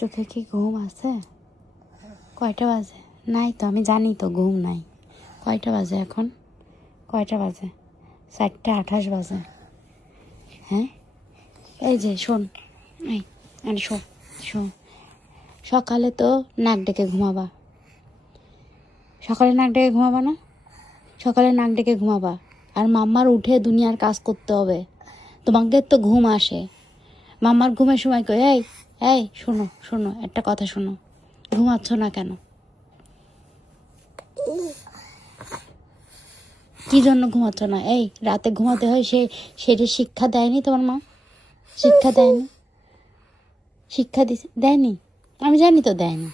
চোখে কি ঘুম আছে? কয়টা বাজে? নাই তো, আমি জানি তো ঘুম নাই। কয়টা বাজে এখন? কয়টা বাজে? 4:28 বাজে। হ্যাঁ, এই যে শোন, এই আরে শোন শোন, সকালে তো নাক ডেকে ঘুমাবা। সকালে নাক ডেকে ঘুমাবা না? সকালে নাক ডেকে ঘুমাবা। আর মাম্মার উঠে দুনিয়ার কাজ করতে হবে। তোমাকে তো ঘুম আসে, মাম্মার ঘুমের সময় কই? এই এই শোনো শোনো, একটা কথা শোনো, ঘুমাচ্ছ না কেন? কি জন্য ঘুমাচ্ছ না? এই রাতে ঘুমাতে হয়, সেটা শিক্ষা দেয়নি তোমার মা? শিক্ষা দেয়নি? শিক্ষা দেয়নি? আমি জানি তো দেয়নি।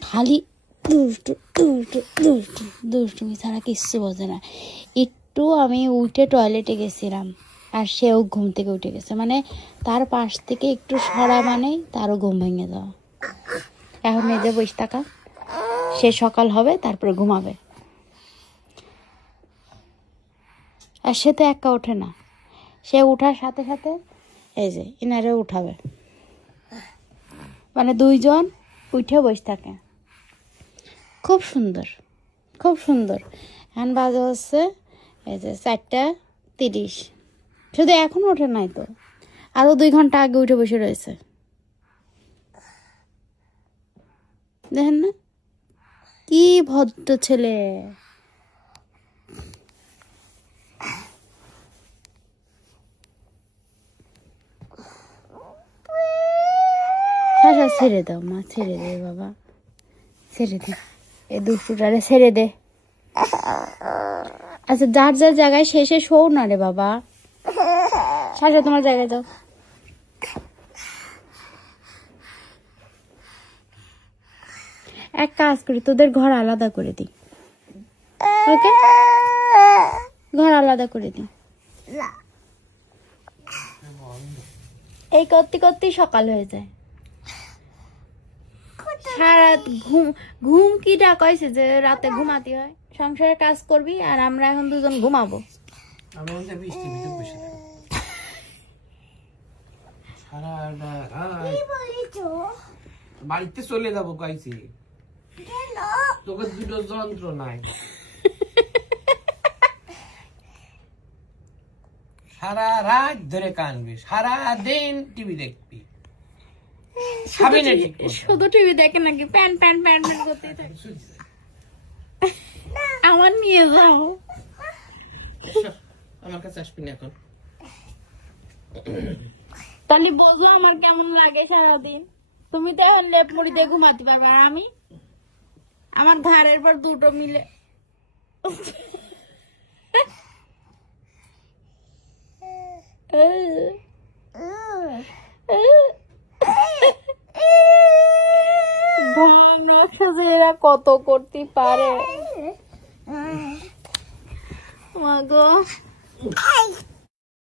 খালি দুষ্টু দুষ্টু দুষ্টু দুষ্টুমি ছাড়া কিচ্ছু বোঝে না। একটু আমি উঠে টয়লেটে গেছিলাম আর সেও ঘুম থেকে উঠে গেছে, মানে তার পাশ থেকে একটু সরা মানেই তারও ঘুম ভেঙে যাওয়া। এখন এই যে বসে থাকা, সে সকাল হবে তারপরে ঘুমাবে। আর সে তো একা ওঠে না, সে উঠার সাথে সাথে এই যে ইনারে উঠাবে, মানে দুইজন উঠে বসে থাকে। খুব সুন্দর, খুব সুন্দর। এখন বাজে হচ্ছে এই যে 4:30। শুধু এখন ওঠে নাই তো, আরও 2 ঘন্টা আগে উঠে বসে রয়েছে। দেখেন না কি ভদ্র ছেলে। শাসা ছেড়ে দাও মা, ছেড়ে দে বাবা, ছেড়ে দে, এই দুষ্টুটারে ছেড়ে দে। আচ্ছা যার যার জায়গায় শেষে শোও না রে বাবা। শাসা তোমার জায়গায় যাও। এক কাজ করি, তোদের ঘর আলাদা করে দিই। ওকে, ঘর আলাদা করে দিই। এই করতে করতেই সকাল হয়ে যায়। সারা ঘুম ঘুম কি ডাক হয়েছে যে রাতে ঘুমাতে হয়? সংসারের কাজ করবি আর আমরা এখন দুজন ঘুমাবো। বাড়িতে চলে যাবো কইছি, তোকে দুটো যন্ত্র নাই, সারা রাত ধরে কানবি, সারা দিন টিভি দেখবি, খাবি না ঠিক মতো। শুধু টিভি দেখে নাকি? প্যান প্যান প্যান প্যান করতেই থাকে। আমার নিয়ে যাও, আমার কাছে আসবি না এখন। তাহলে বোঝো আমার কেমন লাগে সারাদিন। তুমি তো এখন লেপ মুড়ি দিয়ে ঘুমাতে পারবে, আর আমি আমার ঘাড়ের পর দুটো মিলে। এরা কত করতে পারে। মা গো।